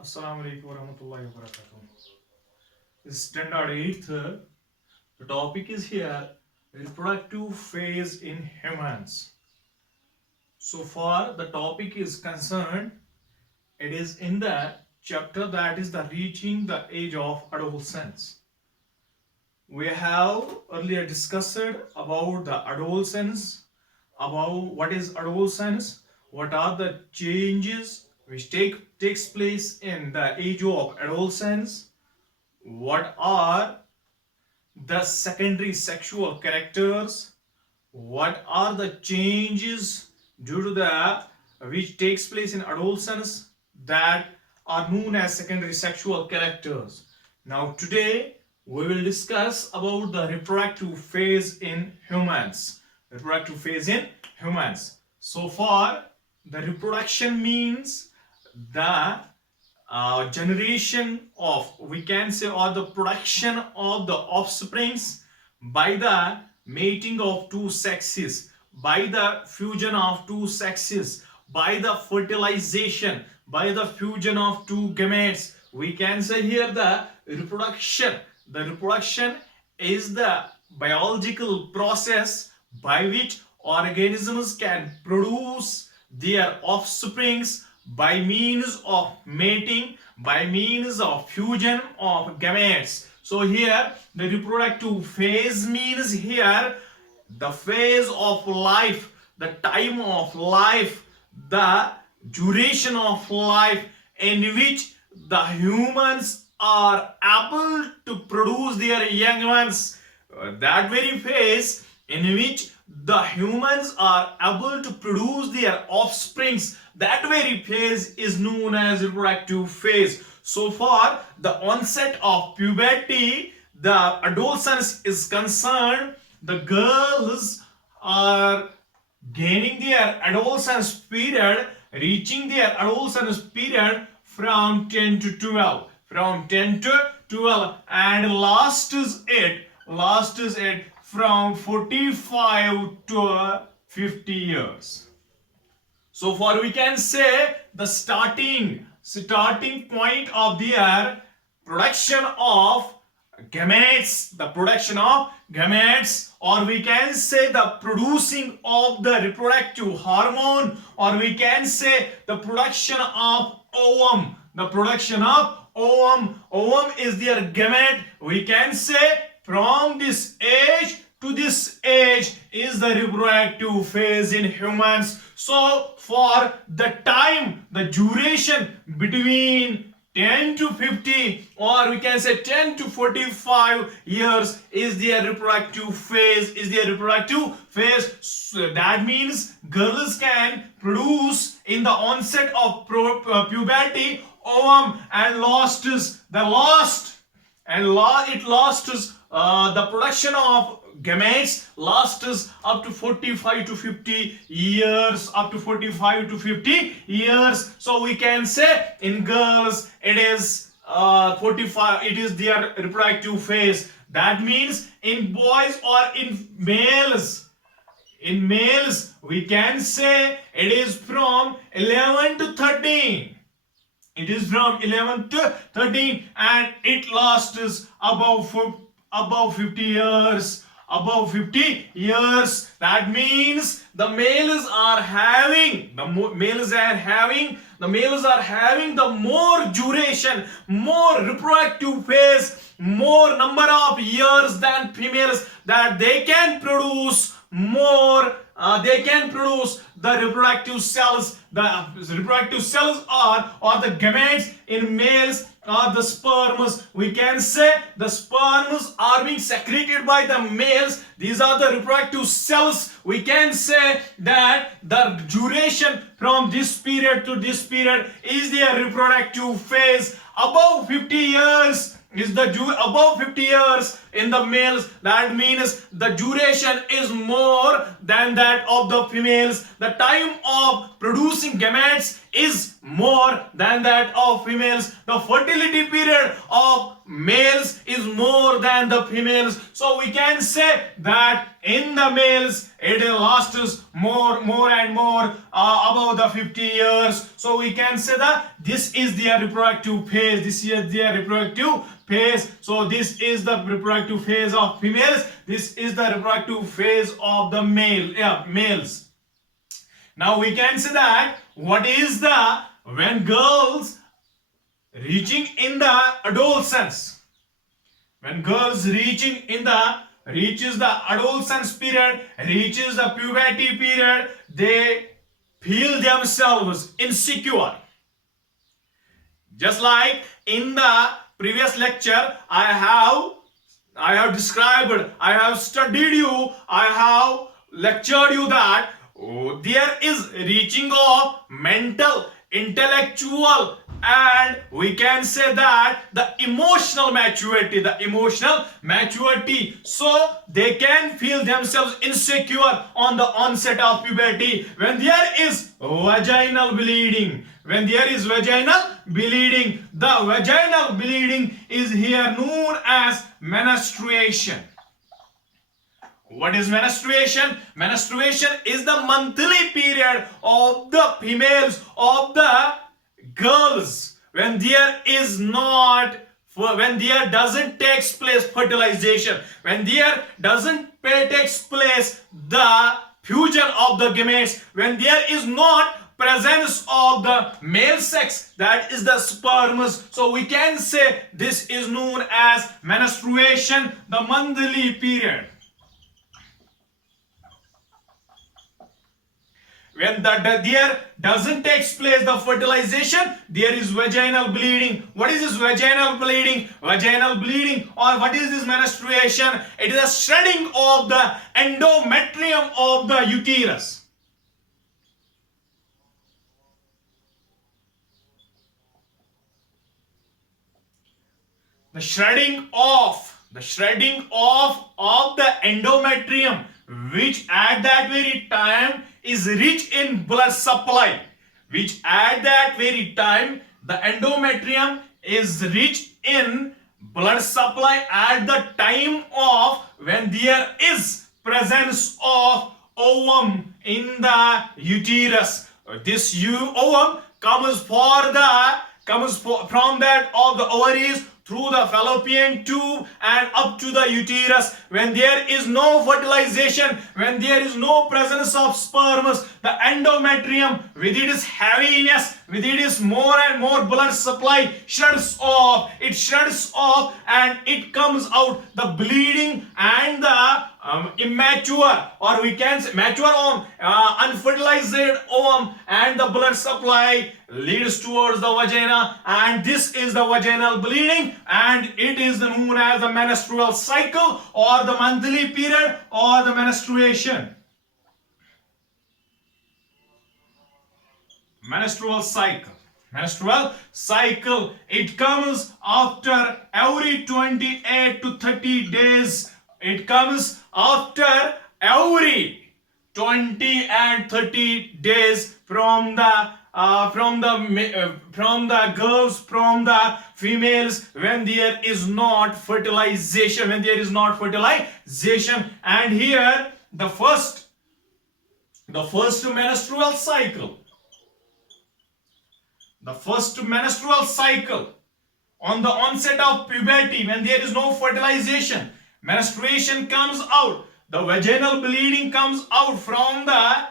Assalamu alaikum warahmatullahi wabarakatuh. This is standard 8th. The topic is here reproductive phase in humans. So far, the topic is concerned, it is in the chapter that is the reaching the age of adolescence. We have earlier discussed about the adolescence, about what is adolescence, what are the changes which takes place in the age of adolescence, what are the secondary sexual characters, what are the changes due to the which takes place in adolescence that are known as secondary sexual characters. Now today we will discuss about the reproductive phase in humans. Reproductive phase in humans. So far, the reproduction means the generation of, we can say, or the production of the offsprings by the mating of two sexes, by the fusion of two sexes, by the fertilization, by the fusion of two gametes. We can say here the reproduction. The reproduction is the biological process by which organisms can produce their offsprings by means of mating, by means of fusion of gametes. So here the reproductive phase means here the phase of life, the time of life, the duration of life in which the humans are able to produce their young ones. That very phase in which the humans are able to produce their offsprings, that very phase is known as reproductive phase. So far, the onset of puberty, the adolescence is concerned, the girls are gaining their adolescence period, reaching their adolescence period from 10 to 12, from 10 to 12, and last is it from 45 to 50 years. So far we can say the starting point of their production of gametes, the production of gametes, or we can say the producing of the reproductive hormone, or we can say the production of ovum, the production of ovum. Ovum is their gamete. We can say from this age to this age is the reproductive phase in humans. So for the time, the duration between 10 to 50, or we can say 10 to 45 years is their reproductive phase, So that means girls can produce in the onset of puberty ovum, and the production of gametes lasts up to 45 to 50 years, So we can say in girls it is 45, it is their reproductive phase. That means in boys or in males, we can say it is from 11 to 13. It is from 11 to 13, and it lasts above 50 years. That means the males are having the more duration, more reproductive phase, more number of years than females, that they can produce more. They can produce the reproductive cells. The reproductive cells are, or the gametes in males, are the sperms. We can say the sperms are being secreted by the males. These are the reproductive cells. We can say that the duration from this period to this period is their reproductive phase. Above 50 years is above 50 years in the males. That means the duration is more than that of the females. The time of producing gametes is more than that of females. The fertility period of males is more than the females. So we can say that in the males it lasts more and more above the 50 years. So we can say that this is their reproductive phase. This is their reproductive phase. So this is the reproductive phase of females. This is the reproductive phase of the males. Now we can say that what is the when girls reaching in the adolescence, when girls reaches the adolescence period, reaches the puberty period, they feel themselves insecure. Just like in the previous lecture, I have described, I have studied you, I have lectured you that there is reaching of mental, intellectual, and we can say that the emotional maturity, so they can feel themselves insecure on the onset of puberty. When there is vaginal bleeding, the vaginal bleeding is here known as menstruation. What is menstruation? Menstruation is the monthly period of the females, of the girls, when there doesn't take place fertilization, when there doesn't takes place the fusion of the gametes, when there is not presence of the male sex, that is the sperms. So we can say this is known as menstruation, the monthly period. When there doesn't take place the fertilization, there is vaginal bleeding. What is this vaginal bleeding? Vaginal bleeding, or what is this menstruation? It is a shredding of the endometrium of the uterus. The shredding of the endometrium, which at that very time is rich in blood supply, which at that very time the endometrium is rich in blood supply at the time of when there is presence of ovum in the uterus. This ovum comes from that of the ovaries through the fallopian tube and up to the uterus. When there is no fertilization, when there is no presence of sperms, the endometrium with its heaviness, with its more and more blood supply shreds off. It shreds off and it comes out. The bleeding and the immature, or we can say mature ovum, unfertilized ovum, and the blood supply leads towards the vagina, and this is the vaginal bleeding, and it is known as the menstrual cycle, or the monthly period, or the menstruation. Menstrual cycle. It comes after every 28 to 30 days. It comes after every 20 and 30 days from the girls, from the females, when there is not fertilization, and here the first menstrual cycle. The first menstrual cycle on the onset of puberty, when there is no fertilization, menstruation comes out. The vaginal bleeding comes out from the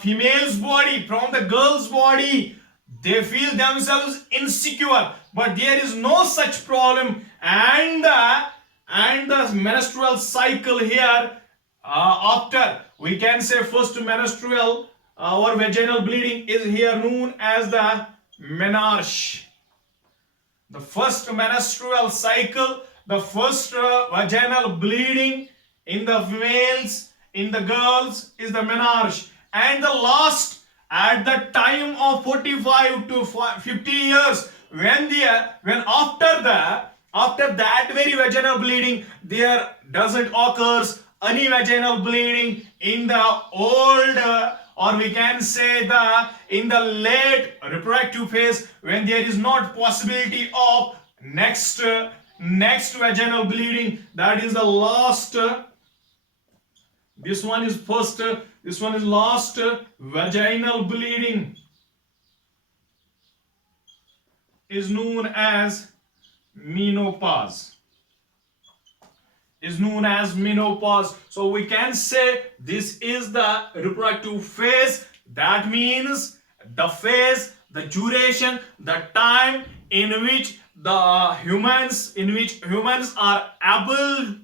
female's body, from the girl's body. They feel themselves insecure, but there is no such problem, and the menstrual cycle here after, we can say, first menstrual or vaginal bleeding is here known as the menarche. The first menstrual cycle, the first vaginal bleeding in the females, in the girls, is the menarche, and the last at the time of 45 to 50 years, when after that very vaginal bleeding, there doesn't occurs any vaginal bleeding in the or we can say the in the late reproductive phase, when there is not possibility of next vaginal bleeding, that is the last, this one is first, this one is last vaginal bleeding, is known as menopause. Is known as menopause. So we can say this is the reproductive phase. That means the phase, the duration, the time in which humans are able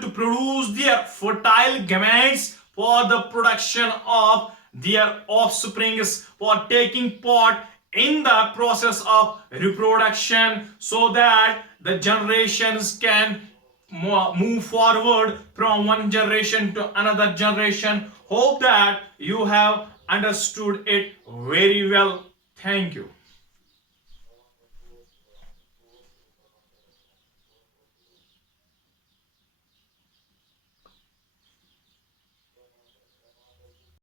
to produce their fertile gametes for the production of their offsprings, for taking part in the process of reproduction, so that the generations can move forward from one generation to another generation. Hope that you have understood it very well. Thank you.